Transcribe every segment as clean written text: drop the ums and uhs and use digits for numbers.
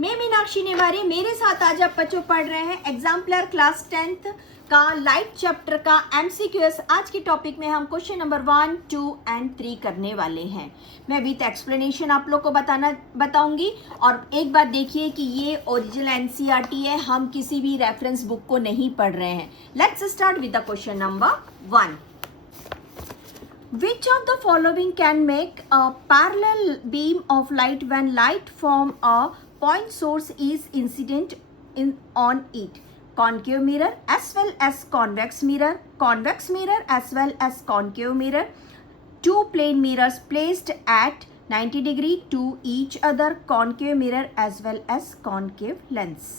मैं मीनाक्षी नेवारी, मेरे साथ आज आप बच्चों पढ़ रहे हैं एग्जाम्पलर क्लास 10th का लाइट चैप्टर का MCQs। आज के टॉपिक में हम क्वेश्चन नंबर 1, 2 एंड 3 करने वाले हैं। मैं विथ एक्सप्लेनेशन आप लोग को बताऊंगी। और एक बात देखिए कि ये ओरिजिनल NCERT है, हम किसी भी रेफरेंस बुक को नहीं पढ़ रहे हैं। Let's start with the question number 1। Which of the following can make a parallel beam of light when light from a point source is incident on it? Concave mirror as well as convex mirror as well as concave mirror, two plane mirrors placed at 90 degree to each other, concave mirror as well as concave lens।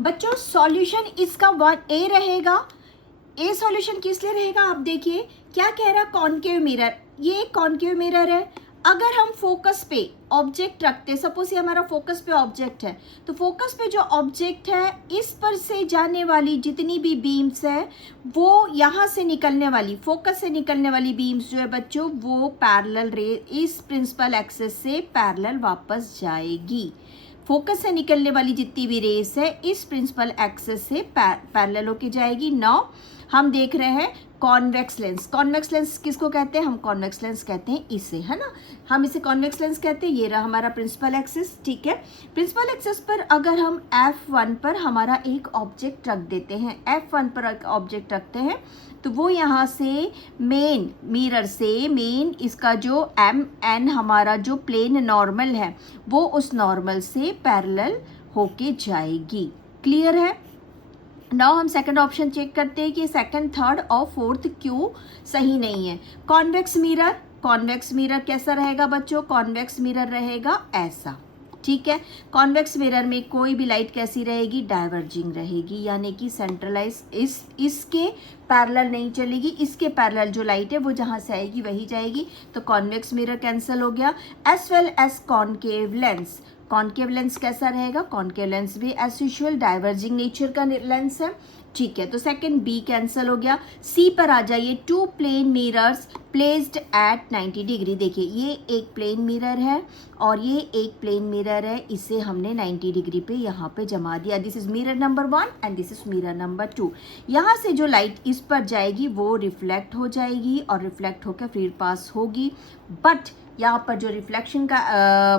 बच्चों solution इसका 1A रहेगा। ए solution किस लिए रहेगा, आप देखिए क्या कह रहा है, कॉनकेव मिरर। ये एक कॉनकेव मिरर है। अगर हम फोकस पे ऑब्जेक्ट रखते, सपोज ये हमारा फोकस पे ऑब्जेक्ट है, तो फोकस पे जो ऑब्जेक्ट है इस पर से जाने वाली जितनी भी बीम्स है वो यहाँ से निकलने वाली, फोकस से निकलने वाली बीम्स जो है बच्चों वो पैरेलल रे इस प्रिंसिपल एक्सिस से पैरेलल वापस जाएगी। फोकस से निकलने वाली जितनी भी रेस है इस प्रिंसिपल एक्सिस से पैरेलल होके जाएगी। नाउ हम देख रहे हैं कॉन्वेक्स लेंस। कॉन्वेक्स लेंस किसको कहते हैं, हम कॉन्वेक्स लेंस कहते हैं इसे, है ना, हम इसे कॉन्वेक्स लेंस कहते हैं। ये रहा हमारा प्रिंसिपल एक्सिस, ठीक है। प्रिंसिपल एक्सिस पर अगर हम F1 पर हमारा एक ऑब्जेक्ट रख देते हैं, F1 पर एक ऑब्जेक्ट रखते हैं तो वो यहाँ से मेन मिरर से मेन इसका जो MN हमारा जो प्लेन नॉर्मल है वो उस नॉर्मल से पैरेलल होके जाएगी। क्लियर है। नाउ हम सेकंड ऑप्शन चेक करते हैं कि सेकंड, थर्ड और फोर्थ क्यों सही नहीं है। कॉन्वेक्स मिरर कैसा रहेगा बच्चों, कॉन्वेक्स मिरर रहेगा ऐसा, ठीक है। कॉन्वेक्स मिरर में कोई भी लाइट कैसी रहेगी, डाइवर्जिंग रहेगी, यानी कि सेंट्रलाइज इसके पैरेलल नहीं चलेगी, इसके पैरेलल जो लाइट है वो जहाँ से आएगी वही जाएगी। तो कॉन्वेक्स मिरर कैंसिल हो गया। As well as concave lens. Concave lens कैसा रहेगा, कॉनकेव लेंस भी एज यूजुअल डाइवर्जिंग नेचर का लेंस है, ठीक है। तो सेकंड बी कैंसिल हो गया। सी पर आ जाइए, two plane mirrors placed at 90 degree. देखिए ये एक प्लेन मिरर है और ये एक प्लेन मिरर है, इसे हमने 90 डिग्री पे यहाँ पे जमा दिया। This is mirror number 1 and this is mirror number 2। यहाँ से जो लाइट इस पर जाएगी वो रिफ्लेक्ट हो जाएगी और रिफ्लेक्ट होकर फिर पास होगी, बट यहाँ पर जो रिफ्लेक्शन का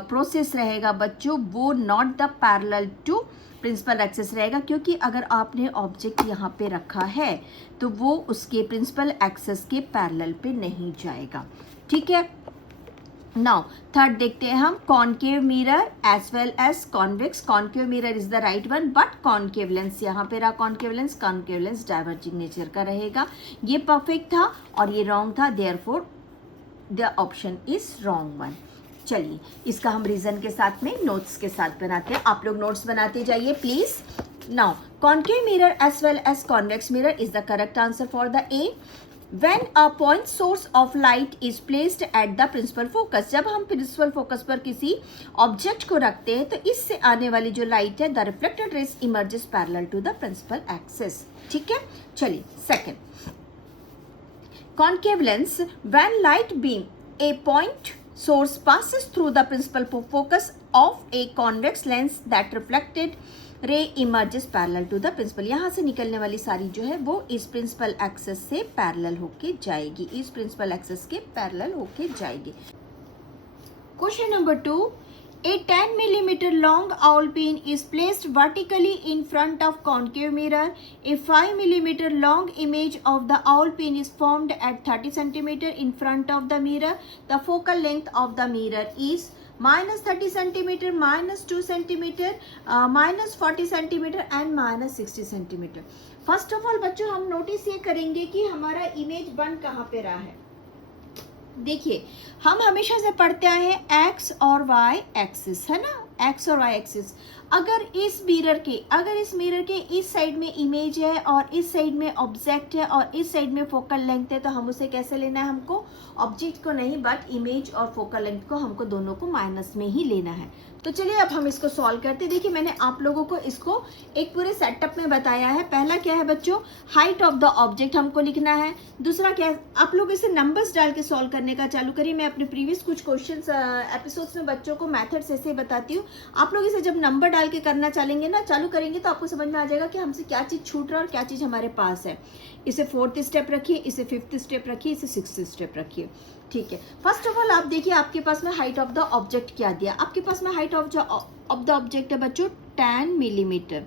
प्रोसेस रहेगा बच्चों वो not the parallel to principal axis रहेगा, क्योंकि अगर आपने ऑब्जेक्ट यहाँ पे रखा है तो वो उसके प्रिंसिपल एक्सिस के पैरेलल पे नहीं जाएगा, ठीक है। नाउ थर्ड देखते हैं हम, concave mirror as well as convex. Concave mirror is the right one, but concave lens यहाँ पे रहा कॉनकेव लेंस डाइवर्जिंग नेचर का रहेगा। ये परफेक्ट था और ये रॉन्ग था, therefore the option is wrong one. चलिए इसका हम रीजन के साथ में नोट्स के साथ बनाते हैं, आप लोग नोट्स बनाते जाइए please. Now concave mirror as well as convex mirror is the correct answer for the A. When a point source of light is placed at the principal focus, जब हम प्रिंसिपल फोकस पर किसी object को रखते हैं तो इससे आने वाली जो लाइट है the reflected rays emerges parallel to the principal axis, ठीक है। चलिए second, concave lens, when light beam a point source passes through the principal focus of a convex lens, that reflected ray emerges parallel to the principal। यहाँ से निकलने वाली सारी जो है वो इस प्रिंसिपल एक्सिस से पैरेलल होके जाएगी, इस प्रिंसिपल एक्सिस के पैरेलल होके जाएगी। Question number 2, a 10 mm long owl pin is placed vertically in front of concave mirror. A 5 mm long image of the owl pin is formed at 30 cm in front of the mirror. The focal length of the mirror is -30 cm, -2 cm, -40 cm and -60 cm। First of all बच्चों हम notice ये करेंगे कि हमारा image बन कहाँ पे रहा है। देखिए हम हमेशा से पढ़ते आए हैं एक्स और वाई एक्सिस, है ना, एक्स और वाई एक्सिस। अगर इस मिरर के इस साइड में इमेज है और इस साइड में ऑब्जेक्ट है और इस साइड में फोकल लेंथ है तो हम उसे कैसे लेना है, हमको ऑब्जेक्ट को नहीं बट इमेज और फोकल लेंथ को हमको दोनों को माइनस में ही लेना है। तो चलिए अब हम इसको सॉल्व करते हैं। देखिए मैंने आप लोगों को इसको एक पूरे सेटअप में बताया है। पहला क्या है बच्चों, हाइट ऑफ द ऑब्जेक्ट हमको लिखना है। दूसरा क्या है, आप लोग इसे नंबर्स डाल के सॉल्व करने का चालू करिए। मैं अपने प्रीवियस कुछ क्वेश्चन एपिसोड्स में बच्चों को मैथड्स ऐसे बताती हूँ आप लोग इसे जब नंबर डाल के करना चलेंगे ना, चालू करेंगे, तो आपको समझ में आ जाएगा कि हमसे क्या चीज़ छूट रहा है और क्या चीज़ हमारे पास है। इसे 4th स्टेप रखिए, इसे 5th स्टेप रखिए, इसे 6th स्टेप रखिए। ठीक है, फर्स्ट ऑफ ऑल आप देखिए आपके पास में हाइट ऑफ द ऑब्जेक्ट क्या दिया। आपके पास में हाइट ऑफ द ऑब्जेक्ट है बच्चों 10 मिलीमीटर।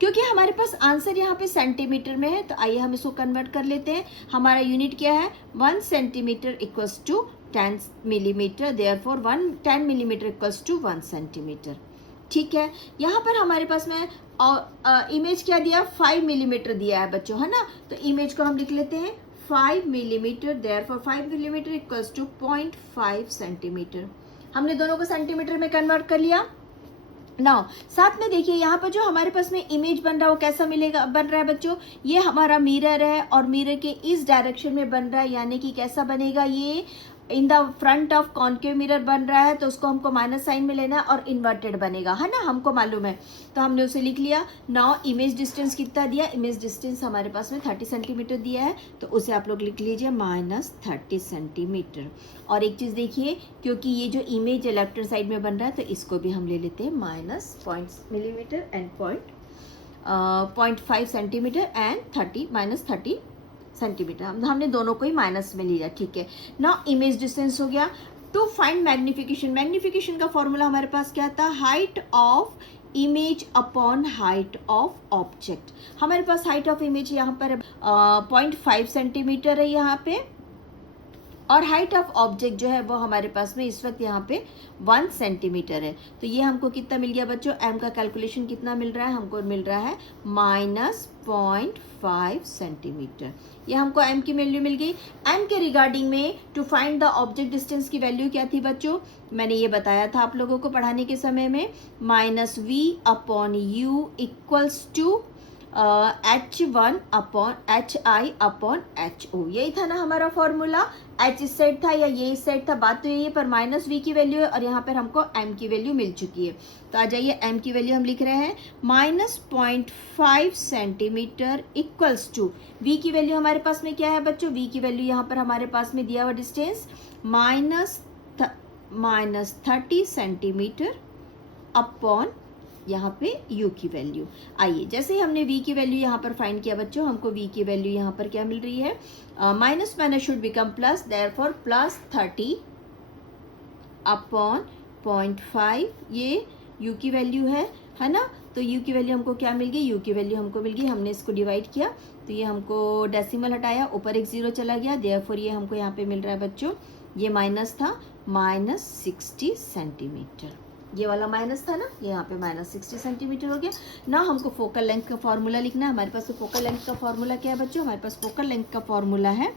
क्योंकि हमारे पास आंसर यहाँ पे सेंटीमीटर में है, तो आइए हम इसको कन्वर्ट कर लेते हैं। हमारा यूनिट क्या है, 1 centimetre equals to 10 millimetre, therefore 10 millimetre equals to 1 centimetre. ठीक है, यहाँ पर हमारे पास में इमेज क्या दिया, 5 मिलीमीटर दिया है बच्चों, है ना। तो इमेज को हम लिख लेते हैं 5 millimetre, therefore 5 millimetre equals to 0.5 centimetre. हमने दोनों को सेंटीमीटर में कन्वर्ट कर लिया। नाउ साथ में देखिए यहाँ पर जो हमारे पास में इमेज बन रहा है वो कैसा मिलेगा, बन रहा है बच्चों, ये हमारा मिरर है और मिरर के इस डायरेक्शन में बन रहा है, यानी कि कैसा बनेगा, ये in the front of concave mirror बन रहा है, तो उसको हमको माइनस साइन में लेना है और इन्वर्टेड बनेगा, है ना, हमको मालूम है, तो हमने उसे लिख लिया। नाउ इमेज डिस्टेंस कितना दिया, इमेज डिस्टेंस हमारे पास में 30 सेंटीमीटर दिया है, तो उसे आप लोग लिख लीजिए -30 सेंटीमीटर। और एक चीज़ देखिए, क्योंकि ये जो इमेज है लेफ्ट साइड में बन रहा है, तो इसको भी हम ले लेते हैं -0 millimetre and 0.5 centimetre and -30 centimetre. हमने दोनों को ही माइनस में लिया। ठीक है, नाउ इमेज डिस्टेंस हो गया। टू फाइंड मैग्निफिकेशन, मैग्निफिकेशन का फॉर्मूला हमारे पास क्या था, height of image upon height of object. हमारे पास हाइट ऑफ इमेज यहाँ पर 0.5 सेंटीमीटर है यहाँ पे, और हाइट ऑफ ऑब्जेक्ट जो है वो हमारे पास में इस वक्त यहाँ पे 1 सेंटीमीटर है। तो ये हमको कितना मिल गया बच्चों, एम का कैलकुलेशन कितना मिल रहा है, हमको मिल रहा है -0.5 सेंटीमीटर। ये हमको एम की वैल्यू मिल गई। एम के रिगार्डिंग में to find the object distance की वैल्यू क्या थी बच्चों, मैंने ये बताया था आप लोगों को पढ़ाने के समय में, -v/u equals to H1 upon HI/HO। यही था ना हमारा फॉर्मूला। H इस साइड था या ये इस साइड था, बात तो यही है, पर -v की वैल्यू है और यहाँ पर हमको m की वैल्यू मिल चुकी है। तो आ जाइए, m की वैल्यू हम लिख रहे हैं -0.5 सेंटीमीटर इक्वल्स टू, v की वैल्यू हमारे पास में क्या है बच्चों, v की वैल्यू यहाँ पर हमारे पास में दिया हुआ डिस्टेंस -30 सेंटीमीटर अपॉन यहाँ पे u की वैल्यू। आइए, जैसे ही हमने v की वैल्यू यहाँ पर फाइंड किया बच्चों, हमको v की वैल्यू यहाँ पर क्या मिल रही है, minus minus should become plus, therefore +30 upon 0.5, ये u की वैल्यू है ना। तो u की वैल्यू हमको क्या मिल गई, u की वैल्यू हमको मिल गई, हमने इसको डिवाइड किया तो ये हमको डेसिमल हटाया, ऊपर एक 0 चला गया, देयरफॉर ये हमको यहाँ पे मिल रहा है बच्चों, ये माइनस था, -60 सेंटीमीटर। ये वाला माइनस था ना, ये यहाँ पे -60 सेंटीमीटर हो गया ना। हमको फोकल लेंथ का फॉर्मूला लिखना है। हमारे पास तो फोकल लेंथ का फॉर्मूला क्या है बच्चों, हमारे पास फोकल लेंथ का फॉर्मूला है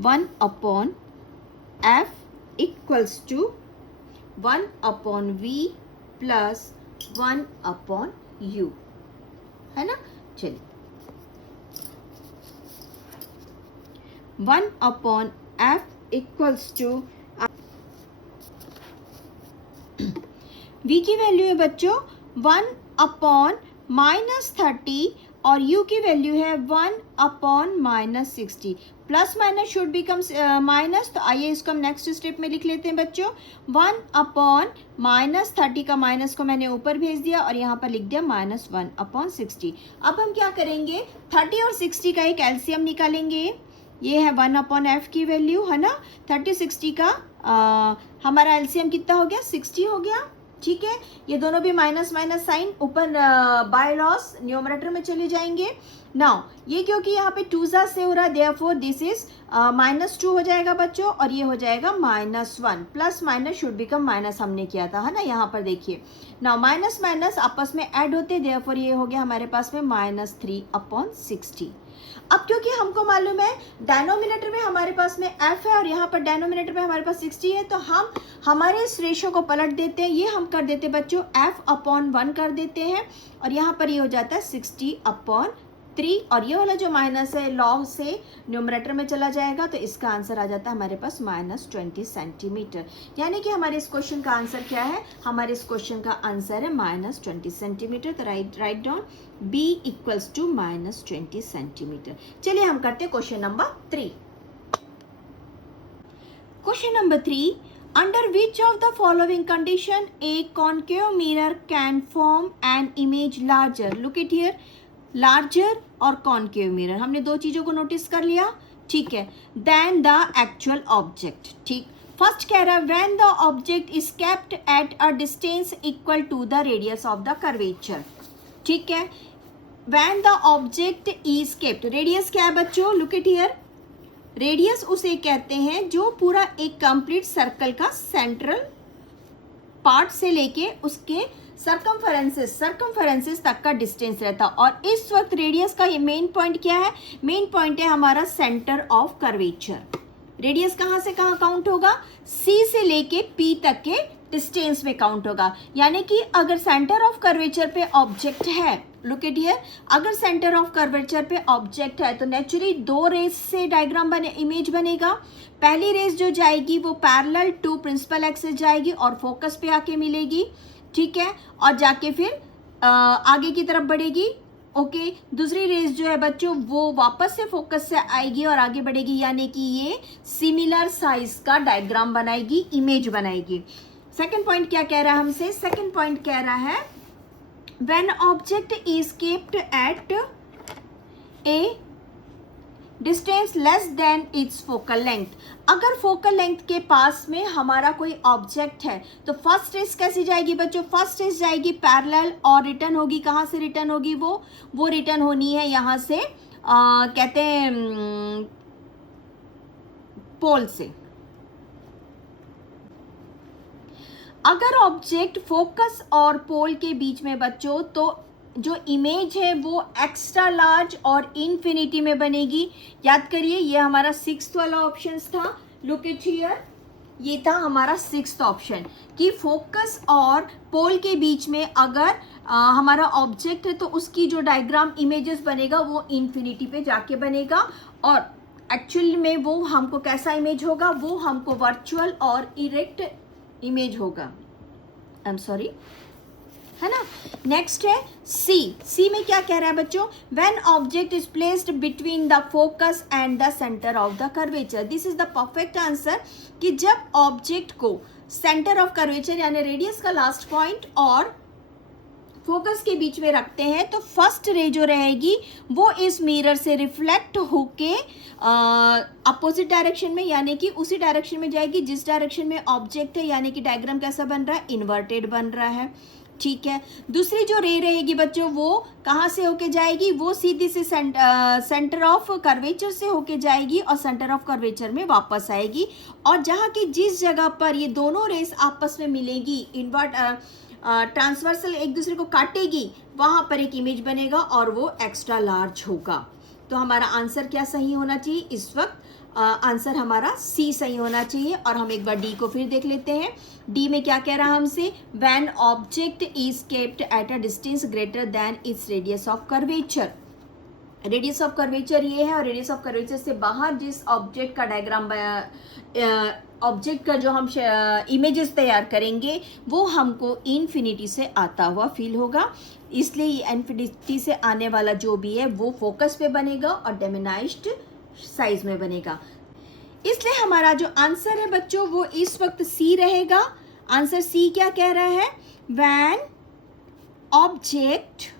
1/f equals to 1/v plus 1/u, है ना। चलिए, 1/f इक्वल्स टू, v की वैल्यू है बच्चों 1/-30 और u की वैल्यू है 1/-60। Plus minus should become minus, तो आइए इसको हम नेक्स्ट स्टेप में लिख लेते हैं बच्चों। 1/-30 का माइनस को मैंने ऊपर भेज दिया और यहाँ पर लिख दिया -1/60। अब हम क्या करेंगे, 30 और 60 का एक एलसीएम निकालेंगे। ये है 1/f की वैल्यू, है ना। 30 60 का हमारा एलसीएम कितना हो गया, 60 हो गया। ठीक है, ये दोनों भी माइनस माइनस साइन ऊपर बाय लॉस न्यूमरेटर में चले जाएंगे। नाउ ये क्योंकि यहाँ पे 2 से हो रहा है, देयरफॉर दिस इज -2 हो जाएगा बच्चों, और ये हो जाएगा -1। Plus minus should become minus हमने किया था, है ना। यहाँ पर देखिए, नाउ माइनस माइनस आपस में ऐड होते, देयरफॉर ये हो गया हमारे पास में -3/60। अब क्योंकि हमको मालूम है डेनोमिनेटर में हमारे पास में f है और यहाँ पर डेनोमिनेटर में हमारे पास 60 है, तो हम हमारे इस रेशो को पलट देते हैं। ये हम कर देते बच्चों f/1 कर देते हैं, और यहाँ पर ये हो जाता है 60/3, और ये वाला जो माइनस है लॉग से न्यूमरेटर में चला जाएगा, तो इसका आंसर आ जाता है हमारे पास -20 सेंटीमीटर। यानी कि हमारे इस क्वेश्चन का आंसर क्या है, हमारे इस क्वेश्चन का आंसर है -20 सेंटीमीटर। तो write down b equals to -20 centimeter. चलिए हम करते हैं question number 3। Question number 3, under which of the following condition a concave mirror can form an image larger? Look it here, larger और concave mirror, हमने दो चीजों को नोटिस कर लिया, ठीक है, देन द एक्चुअल ऑब्जेक्ट। ठीक, फर्स्ट कह रहा है when the object is kept at a distance equal to the radius of the curvature. ठीक है, when the object is kept, radius क्या है बच्चों? लुक इट हियर, रेडियस उसे कहते हैं जो पूरा एक कंप्लीट सर्कल का सेंट्रल पार्ट से लेके उसके सर्कमफेरेंसेस तक का डिस्टेंस रहता। और इस वक्त रेडियस का ये मेन पॉइंट क्या है? मेन पॉइंट है हमारा सेंटर ऑफ कर्वेचर। रेडियस कहाँ से कहाँ काउंट होगा? सी से लेके पी तक के डिस्टेंस में काउंट होगा। यानी कि अगर सेंटर ऑफ कर्वेचर पे ऑब्जेक्ट है, लुक एट हियर, अगर सेंटर ऑफ कर्वेचर पे ऑब्जेक्ट है तो नेचुरली दो रेज से डायग्राम बने, इमेज बनेगा। पहली रेज जो जाएगी वो पैरेलल टू प्रिंसिपल एक्सिस जाएगी और फोकस पे आके मिलेगी, ठीक है, और जाके फिर आगे की तरफ बढ़ेगी। ओके, दूसरी रेज जो है बच्चों वो वापस से फोकस से आएगी और आगे बढ़ेगी, यानी कि ये सिमिलर साइज का डायग्राम बनाएगी, इमेज बनाएगी। सेकंड पॉइंट क्या कह रहा है हमसे? सेकंड पॉइंट कह रहा है when object is kept at a distance less than its focal length, अगर फोकल लेंथ के पास में हमारा कोई ऑब्जेक्ट है तो फर्स्ट रेज कैसी जाएगी बच्चों? फर्स्ट रेज जाएगी पैरेलल और रिटर्न होगी, कहाँ से रिटर्न होगी? वो रिटर्न होनी है यहाँ से कहते हैं पोल से। अगर ऑब्जेक्ट फोकस और पोल के बीच में बच्चों तो जो इमेज है वो एक्स्ट्रा लार्ज और इन्फिनिटी में बनेगी। याद करिए ये हमारा 6th वाला ऑप्शन था, लुक इट हियर, ये था हमारा 6th ऑप्शन कि फोकस और पोल के बीच में अगर हमारा ऑब्जेक्ट है तो उसकी जो डायग्राम इमेजेस बनेगा वो इन्फिनिटी पे जाके बनेगा। और एक्चुअली में वो हमको कैसा इमेज होगा? वो हमको वर्चुअल और इरेक्ट इमेज होगा, आई एम सॉरी, है ना। नेक्स्ट है सी में क्या कह रहा है बच्चों? When object is placed between the focus and the centre of the curvature, this is the perfect answer कि जब ऑब्जेक्ट को सेंटर ऑफ कर्वेचर यानी रेडियस का लास्ट पॉइंट और फोकस के बीच में रखते हैं तो फर्स्ट रे जो रहेगी वो इस मिरर से रिफ्लेक्ट होके अपोजिट डायरेक्शन में यानी कि उसी डायरेक्शन में जाएगी जिस डायरेक्शन में ऑब्जेक्ट है, यानी कि डायग्राम कैसा बन रहा है? इन्वर्टेड बन रहा है, ठीक है। दूसरी जो रे रहेगी बच्चों वो कहाँ से होके जाएगी? वो सीधी से सेंटर ऑफ कर्वेचर से होके जाएगी और सेंटर ऑफ कर्वेचर में वापस आएगी। और जहाँ की जिस जगह पर ये दोनों रेस आपस में मिलेगी, ट्रांसवर्सल एक दूसरे को काटेगी, वहां पर एक इमेज बनेगा और वो एक्स्ट्रा लार्ज होगा। तो हमारा आंसर क्या सही होना चाहिए इस वक्त? आंसर हमारा सी सही होना चाहिए। और हम एक बार डी को फिर देख लेते हैं। डी में क्या कह रहा हमसे? When object is kept at a distance greater than its radius of curvature. Radius of curvature ये है और रेडियस ऑफ कर्वेचर से बाहर जिस ऑब्जेक्ट का डायग्राम ऑब्जेक्ट का जो हम इमेजेस तैयार करेंगे वो हमको इन्फिनिटी से आता हुआ फील होगा, इसलिए ये इन्फिनिटी से आने वाला जो भी है वो फोकस पे बनेगा और डिमिनाइज्ड साइज में बनेगा। इसलिए हमारा जो आंसर है बच्चों वो इस वक्त सी रहेगा। आंसर सी क्या कह रहा है? When object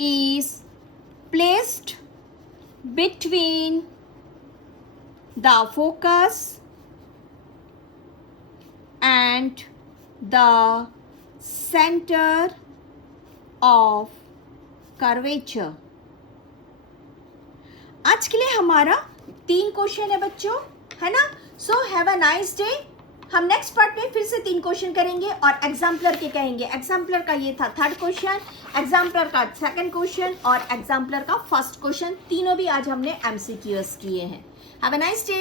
is placed between the focus and the center of curvature। आज के लिए हमारा 3 क्वेश्चन है बच्चों, है ना। So have a nice day. हम नेक्स्ट पार्ट में फिर से 3 क्वेश्चन करेंगे और एग्जाम्पलर के कहेंगे। एग्जाम्पलर का ये था 3rd क्वेश्चन, एग्जाम्पलर का 2nd क्वेश्चन और एग्जाम्पलर का 1st क्वेश्चन। तीनों भी आज हमने MCQs किए हैं। Have a nice day.